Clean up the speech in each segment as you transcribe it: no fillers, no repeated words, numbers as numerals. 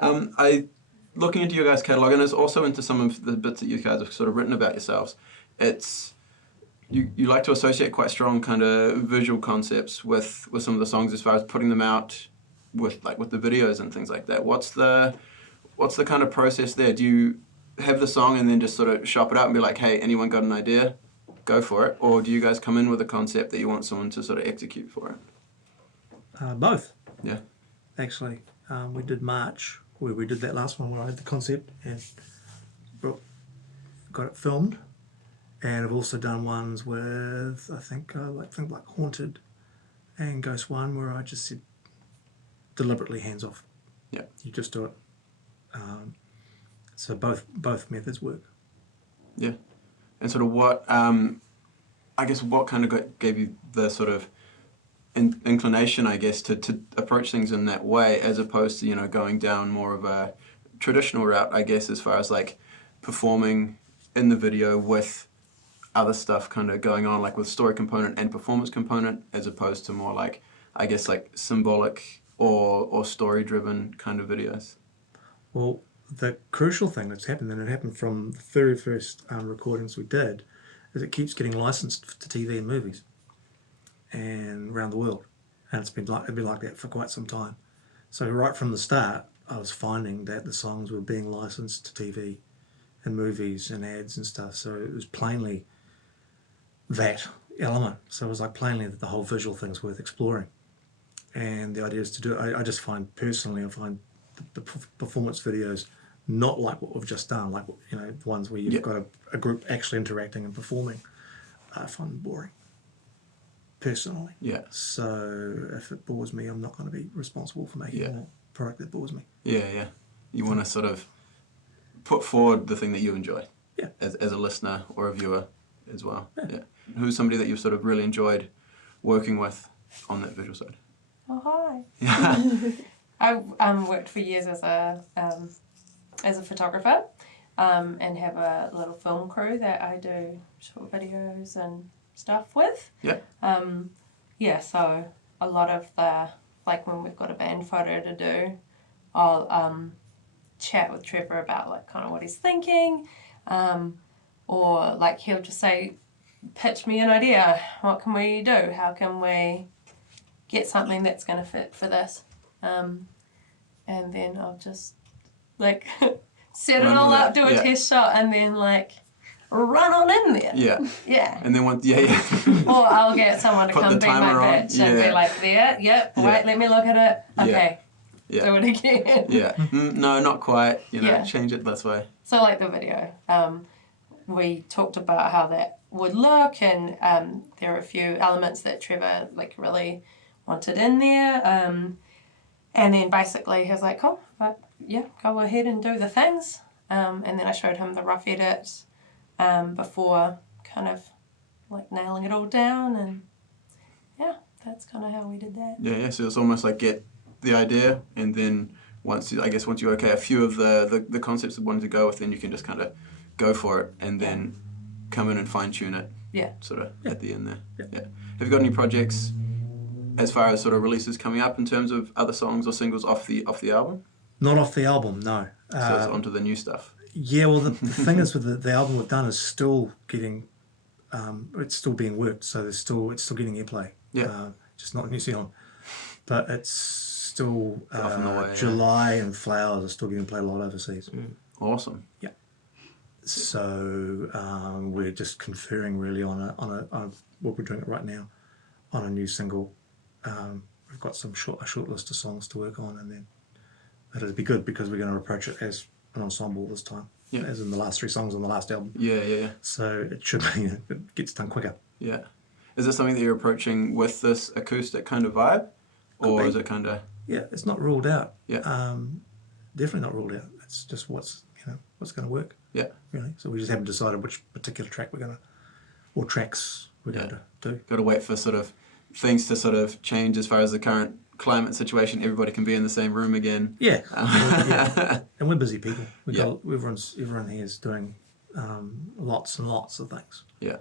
I looking into your guys' catalogue, and it's also into some of the bits that you guys have sort of written about yourselves. It's you like to associate quite strong kind of visual concepts with some of the songs as far as putting them out with the videos and things like that. What's the kind of process there? Do you have the song and then just sort of shop it out and be like, hey, anyone got an idea? Go for it. Or do you guys come in with a concept that you want someone to sort of execute for it? Both. Yeah. Actually, we did March. We did that last one where I had the concept and got it filmed. And I've also done ones with, I think like Haunted and Ghost One, where I just said deliberately hands off. Yeah. You just do it. So both methods work. Yeah. And sort of what, I guess, what kind of gave you the sort of inclination, I guess, to approach things in that way, as opposed to, you know, going down more of a traditional route, I guess, as far as like performing in the video with other stuff kind of going on, like with story component and performance component, as opposed to more like, I guess, like symbolic or story driven kind of videos? Well, the crucial thing that's happened, and it happened from the very first recordings we did, is it keeps getting licensed to TV and movies and around the world, and it'd been like that for quite some time. So right from the start, I was finding that the songs were being licensed to TV and movies and ads and stuff. So it was plainly that element. So it was like plainly that the whole visual thing's worth exploring. And the idea is to do it. I just find personally, I find the performance videos not like what we've just done, like, you know, the ones where you've got a group actually interacting and performing. I find them boring, personally. Yeah. So if it bores me, I'm not going to be responsible for making a product that bores me. Yeah, yeah. You want to sort of put forward the thing that you enjoy. Yeah. As a listener or a viewer as well. Yeah. Who's somebody that you've sort of really enjoyed working with on that visual side? Oh, hi. I worked for years as a photographer and have a little film crew that I do short videos and stuff with. Yeah. So a lot of the, like when we've got a band photo to do, I'll chat with Trevor about like kind of what he's thinking, or like he'll just say, pitch me an idea, what can we do, how can we get something that's going to fit for this, and then I'll just like set it all up, do a test shot, and then like run on in there. Yeah. Yeah. And then once, Or I'll get someone to come be my bitch and be like, there, wait, let me look at it. Okay. Yeah. Do it again. Yeah. No, not quite. You know, change it this way. So like the video, we talked about how that would look, and there are a few elements that Trevor like really wanted in there. And then basically he was like, cool, but yeah, go ahead and do the things. And then I showed him the rough edits before kind of like nailing it all down, and yeah, that's kind of how we did that. Yeah, so it's almost like get the idea, and then once you okay a few of the concepts you wanted to go with, then you can just kind of go for it, and then come in and fine tune it. Yeah. Sort of at the end there. Yeah. Have you got any projects as far as sort of releases coming up in terms of other songs or singles off the album? Not off the album, no. So it's onto the new stuff. Yeah, well, the thing is with the album we've done is still getting, it's still being worked, so it's still getting airplay. Yeah. Just not in New Zealand, but it's still off in the way, July and Flowers are still getting played a lot overseas. Awesome. Yeah. So we're just conferring really on what we're doing right now, on a new single. We've got a short list of songs to work on, and then that'll be good because we're going to approach it as an ensemble this time, as in the last 3 songs on the last album. Yeah. So it should be, it gets done quicker. Yeah. Is this something that you're approaching with this acoustic kind of vibe, or is it kind of? Yeah, it's not ruled out. Yeah. Definitely not ruled out. It's just what's going to work. Yeah. Really. So we just haven't decided which particular track tracks we're going to do. Got to wait for sort of things to sort of change as far as the current climate situation. Everybody can be in the same room again. Yeah. And we're busy people. Everyone here is doing lots and lots of things. Yeah.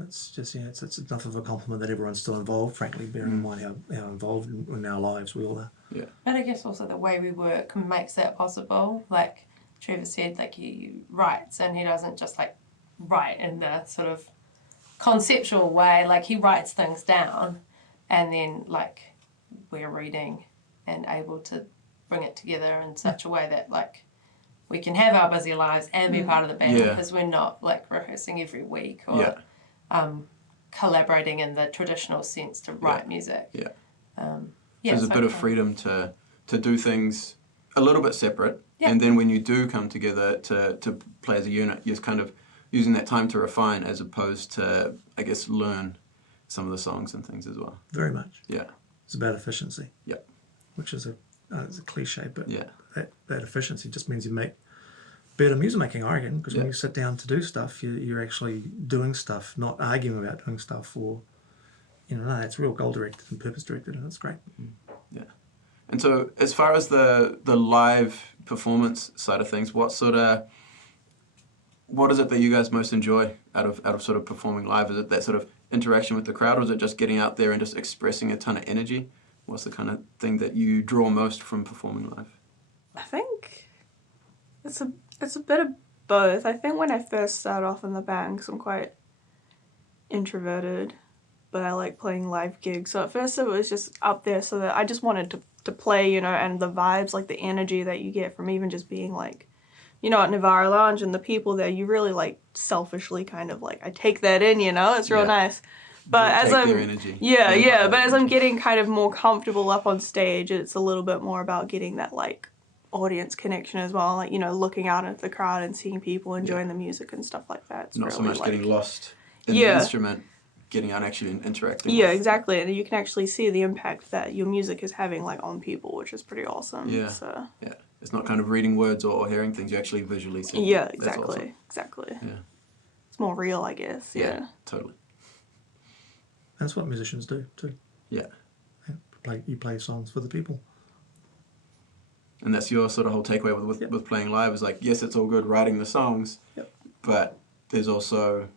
It's just it's enough of a compliment that everyone's still involved. Frankly, bearing in mind how involved in our lives we all are. Yeah. And I guess also the way we work makes that possible. Like Trevor said, like he writes and he doesn't just like write in the sort of conceptual way. Like he writes things down and then like we're reading and able to bring it together in such a way that like we can have our busy lives and be part of the band because we're not like rehearsing every week or collaborating in the traditional sense to write music. Yeah. So there's a bit of freedom to do things a little bit separate, and then when you do come together to play as a unit, you're kind of using that time to refine as opposed to, I guess, learn some of the songs and things as well. Very much. Yeah. It's about efficiency. Yeah. Which is it's a cliche, but yeah. that efficiency just means you make better music making, I reckon, because when Yeah. you sit down to do stuff, you're actually doing stuff, not arguing about doing stuff, or, no, it's real goal directed and purpose directed, and it's great. Yeah. And so as far as the live performance side of things, what is it that you guys most enjoy out of sort of performing live? Is it that sort of interaction with the crowd, or is it just getting out there and just expressing a ton of energy? What's the kind of thing that you draw most from performing live? I think it's a bit of both. I think when I first started off in the band, because I'm quite introverted, but I like playing live gigs. So at first it was just up there so that I just wanted to play, and the vibes, like the energy that you get from even just being like, at Navarre Lounge and the people there, you really like selfishly kind of like, I take that in, it's real nice. But as I'm, but as I'm getting kind of more comfortable up on stage, it's a little bit more about getting that like audience connection as well, like looking out at the crowd and seeing people enjoying the music and stuff like that. It's not so really, much like, getting lost in the instrument, getting out and actually interacting. Yeah, exactly, and you can actually see the impact that your music is having like on people, which is pretty awesome. Yeah, so. Yeah. It's not kind of reading words or hearing things, you actually visually see. Yeah, That's exactly, awesome. exactly. Yeah. It's more real, I guess. Yeah. Totally. That's what musicians do too. Yeah. You play songs for the people. And that's your sort of whole takeaway with playing live is like, yes, it's all good writing the songs, but there's also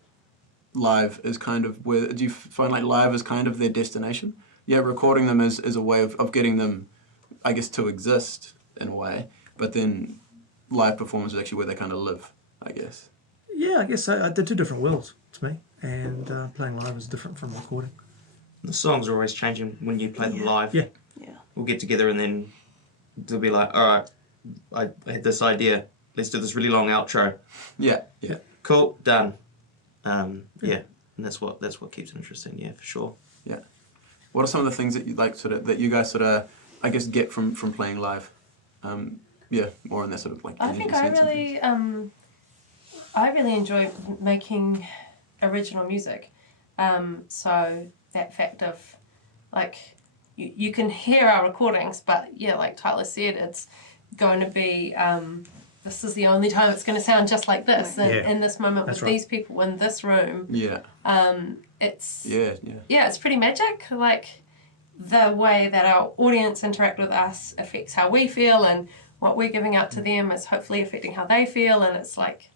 live is kind of where, do you find like live is kind of their destination? Yeah, recording them is a way of getting them, I guess, to exist in a way, but then live performance is actually where they kind of live, I guess. Yeah, I guess so. They're two different worlds to me, and playing live is different from recording. The songs are always changing when you play them live. Yeah. We'll get together and then they'll be like, all right, I had this idea. Let's do this really long outro. Yeah. Cool, done. And that's what keeps it interesting. Yeah, for sure. Yeah. What are some of the things that you like that you guys I guess get from playing live? More in that sort of like. I think I really enjoy making original music. So that fact of like you can hear our recordings, but like Tyler said, it's going to be this is the only time it's going to sound just like this. And in this moment with these people in this room, it's it's pretty magic. Like the way that our audience interact with us affects how we feel, and what we're giving out to them is hopefully affecting how they feel, and it's like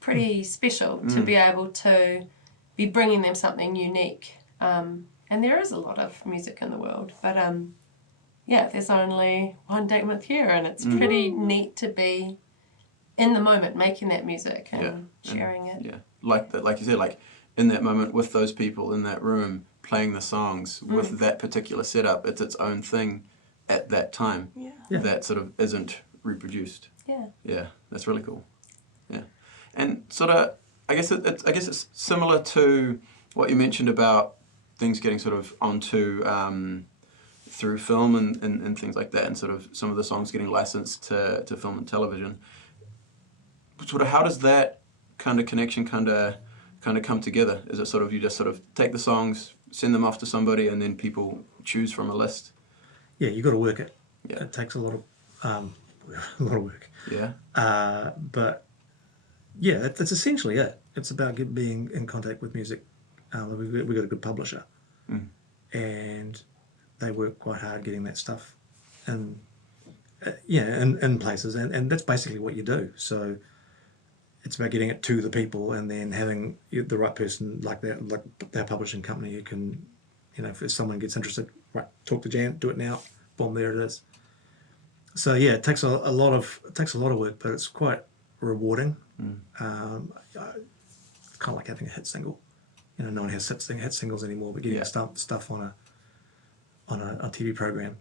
pretty special to be able to be bringing them something unique. And there is a lot of music in the world, but there's only one DateMonthYear, and it's pretty neat to be in the moment making that music and sharing it. Yeah, like you said, like in that moment with those people in that room playing the songs with that particular setup, it's its own thing at that time that sort of isn't reproduced. Yeah, that's really cool. Yeah, and sort of I guess it's similar to what you mentioned about things getting sort of onto through film and things like that, and sort of some of the songs getting licensed to film and television. Sort of how does that kind of connection kind of come together? Is it sort of you just sort of take the songs, send them off to somebody, and then people choose from a list? Yeah, you got to work it. Yeah, it takes a lot of work. Yeah, but yeah, that's essentially it. It's about being in contact with music. We got a good publisher, and they work quite hard getting that stuff, and in places, and that's basically what you do. So it's about getting it to the people, and then having the right person like that, like their publishing company, who can, if someone gets interested, right, talk to Jan, do it now, boom, there it is. So yeah, it takes a lot of work, but it's quite rewarding. It's kind of like having a hit single. You know, no one has hit singles anymore, but getting stuff on a TV program.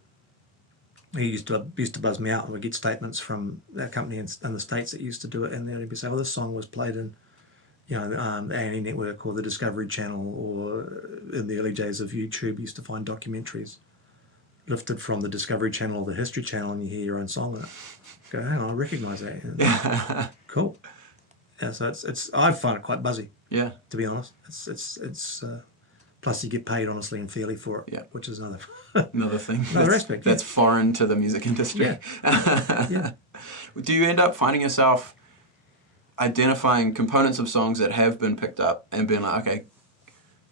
He used to buzz me out, and we'd get statements from our company in the States that used to do it, and they'd be saying, "Well, this song was played in, you know, the A&E Network or the Discovery Channel, or in the early days of YouTube, used to find documentaries lifted from the Discovery Channel or the History Channel, and you hear your own song in it. Go, hang on, I recognise that. Yeah. Cool. Yeah, so it's I find it quite buzzy. Yeah. To be honest, it's plus you get paid honestly and fairly for it. Yeah. Which is another thing. another aspect. That's foreign to the music industry. Yeah. Do you end up finding yourself identifying components of songs that have been picked up and being like, okay,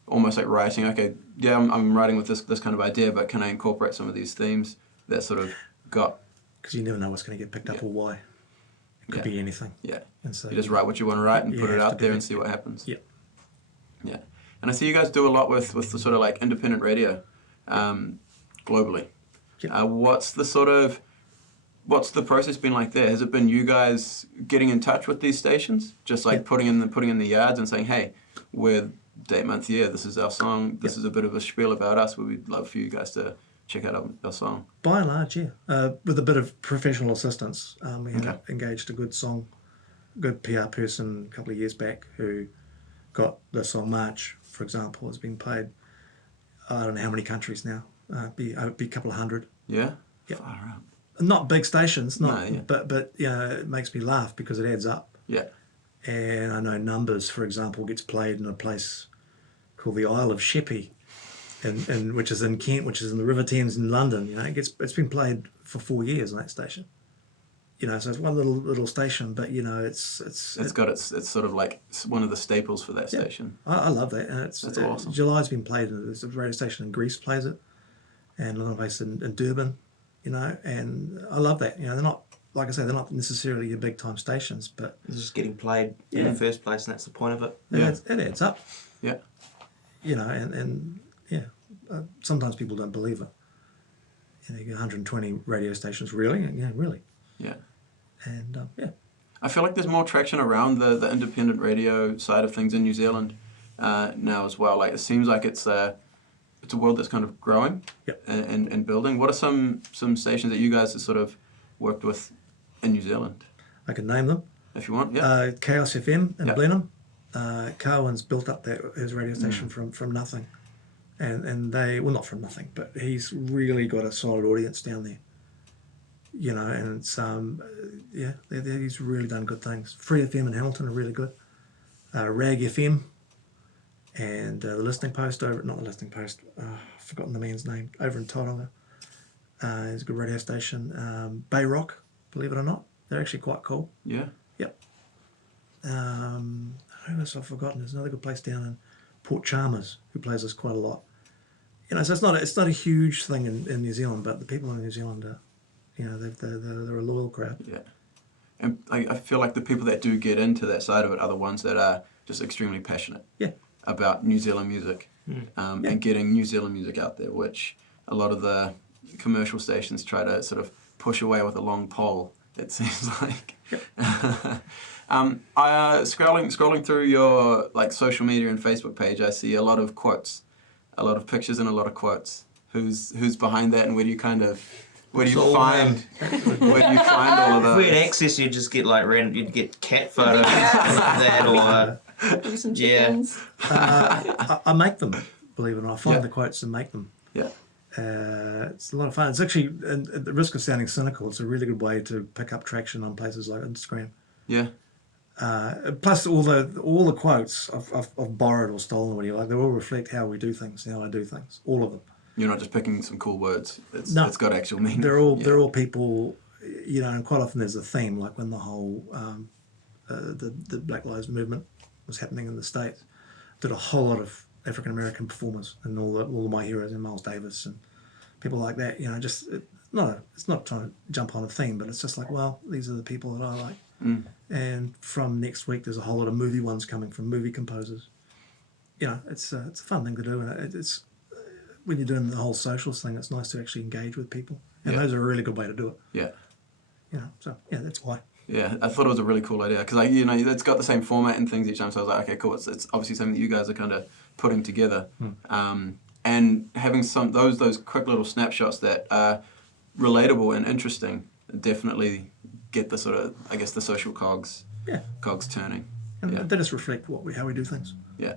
almost like writing, okay, yeah, I'm writing with this kind of idea, but can I incorporate some of these themes that sort of got... Because you never know what's going to get picked up or why. It could be anything. Yeah. And so you just write what you want to write and put it out there and see what happens. Yeah. Yeah. And I see you guys do a lot with the sort of like independent radio globally. Yeah. What's the process been like there? Has it been you guys getting in touch with these stations? Just like putting in the yards and saying, hey, we're DateMonthYear, this is our song, this is a bit of a spiel about us, we'd love for you guys to check out our song. By and large, yeah. With a bit of professional assistance. We had engaged a good PR person a couple of years back who got the song March, for example, has been played, I don't know how many countries now, be a couple of hundred. Yeah? Yeah. Far out. Not big stations, but you know, it makes me laugh because it adds up. Yeah. And I know Numbers, for example, gets played in a place called the Isle of Sheppey, and which is in Kent, which is in the River Thames in London. You know, it's been played for 4 years on that station. You know, so it's one little station, but you know, it's sort of like one of the staples for that station. I love that, and that's awesome. July's been played. There's a radio station in Greece plays it, and another place in Durban. You know, and I love that. You know, they're not, like I say, they're not necessarily your big time stations, but it's just getting played in the first place, and that's the point of it. It adds up. Yeah. You know, and sometimes people don't believe it. You know, you get 120 radio stations, really? Yeah, really. Yeah. And I feel like there's more traction around the independent radio side of things in New Zealand now as well. Like it seems like it's a world that's kind of growing and building. What are some stations that you guys have sort of worked with in New Zealand? I can name them. If you want, yeah. Chaos FM in Blenheim. Carwyn's built up his radio station from nothing. And they, well, not from nothing, but he's really got a solid audience down there. You know, and it's, he's really done good things. Free FM in Hamilton are really good. Rag FM. And the Listening Post I've forgotten the man's name, over in Tauranga. It's a good radio station. Bay Rock, believe it or not, they're actually quite cool. Yeah. Yep. Who else I've forgotten? There's another good place down in Port Chalmers who plays us quite a lot. You know, so it's not a huge thing in New Zealand, but the people in New Zealand are, you know, they're a loyal crowd. Yeah. And I feel like the people that do get into that side of it are the ones that are just extremely passionate. Yeah. About New Zealand music and getting New Zealand music out there, which a lot of the commercial stations try to sort of push away with a long pole, it seems like. Scrolling through your like social media and Facebook page, I see a lot of quotes, a lot of pictures and a lot of quotes. Who's behind that, and where do you find all of those? If we had access, you'd just get like you'd get cat photos like that, or maybe some chickens. I make them, believe it or not. I find the quotes and make them. Yeah. It's a lot of fun. It's actually, at the risk of sounding cynical, it's a really good way to pick up traction on places like Instagram. Yeah. Plus, all the quotes I've borrowed or stolen, what you like, they all reflect how we do things, how I do things. All of them. You're not just picking some cool words. It's got actual meaning. They're all people, you know, and quite often there's a theme, like when the whole the Black Lives Movement was happening in the States. Did a whole lot of African American performers and all of my heroes, and Miles Davis and people like that. You know, just it's not trying to jump on a theme, but it's just like, well, these are the people that I like. And from next week, there's a whole lot of movie ones coming from movie composers. You know, it's a fun thing to do, and it's when you're doing the whole socials thing, it's nice to actually engage with people And Yeah. those are a really good way to do it. Yeah. You know, so yeah, that's why. Yeah, I thought it was a really cool idea because, like, you know, it's got the same format and things each time. So I was like, okay, cool. It's obviously something that you guys are kind of putting together, and having some those quick little snapshots that are relatable and interesting definitely get the sort of, I guess, the social cogs turning. And Yeah. they just reflect how we do things. Yeah.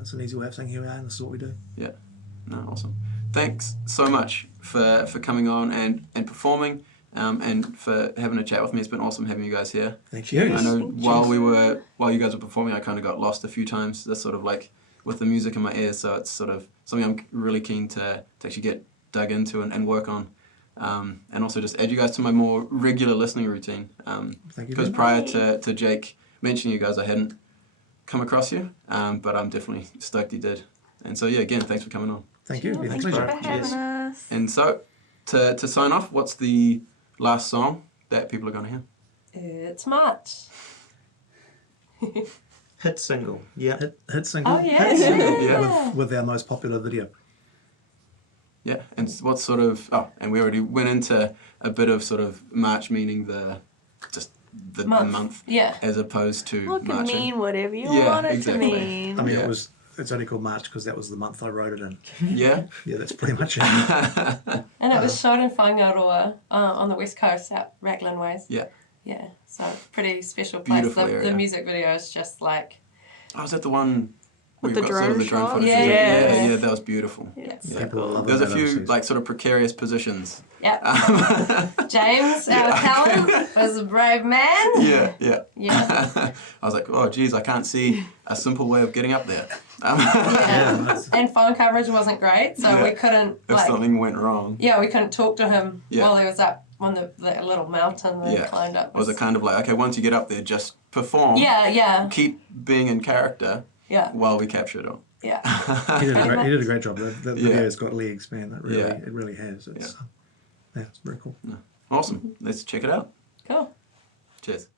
It's an easy way of saying here we are and this is what we do. Yeah. No, awesome. Thanks so much for coming on and performing. And for having a chat with me. It's been awesome having you guys here. Thank you. I know Cheers. while you guys were performing, I kind of got lost a few times. That's sort of like with the music in my ears, so it's sort of something I'm really keen to actually get dug into and work on. And also just add you guys to my more regular listening routine. Thank you. Because very prior to Jake mentioning you guys, I hadn't come across you, but I'm definitely stoked you did. And so yeah, again, thanks for coming on. Thank you. It's been a Thank you pleasure. for having us. And so to sign off, what's the last song that people are going to hear? It's March. Hit single. Yeah. Hit single. Oh, yeah. Hit single Yeah. with our most popular video. Yeah, and what sort of, and we already went into a bit of sort of March meaning the month Yeah. as opposed to Well, it can marching. mean whatever you Yeah, want it exactly. to mean. I mean, Yeah. it's only called March because that was the month I wrote it in. Yeah? Yeah, that's pretty much it. And it was shot in Whangaroa on the west coast out Raglan Ways. Yeah. Yeah, so pretty special place. Beautiful The area. music video is just like, Oh, was that the one where With you've the got sort of the drone drone shot? footage? Yeah. Yeah, that was beautiful. yeah, so People cool. love There's a that few overseas. like sort of precarious positions. Yeah. James, our talent, was a brave man. Yeah, yeah. Yeah. I was like, oh geez, I can't see a simple way of getting up there. Yeah. that's- And phone coverage wasn't great, so Yeah. we couldn't If something went wrong. we couldn't talk to him Yeah. while he was up on the little mountain that he Yeah. climbed up. Was it kind of like, okay, once you get up there, just perform. Yeah. Keep being in character Yeah. while we capture it all. Yeah. he did a great job. The Yeah. video's got legs, man. Yeah. It really has. It's very cool. Awesome. Let's check it out. Cool. Cheers.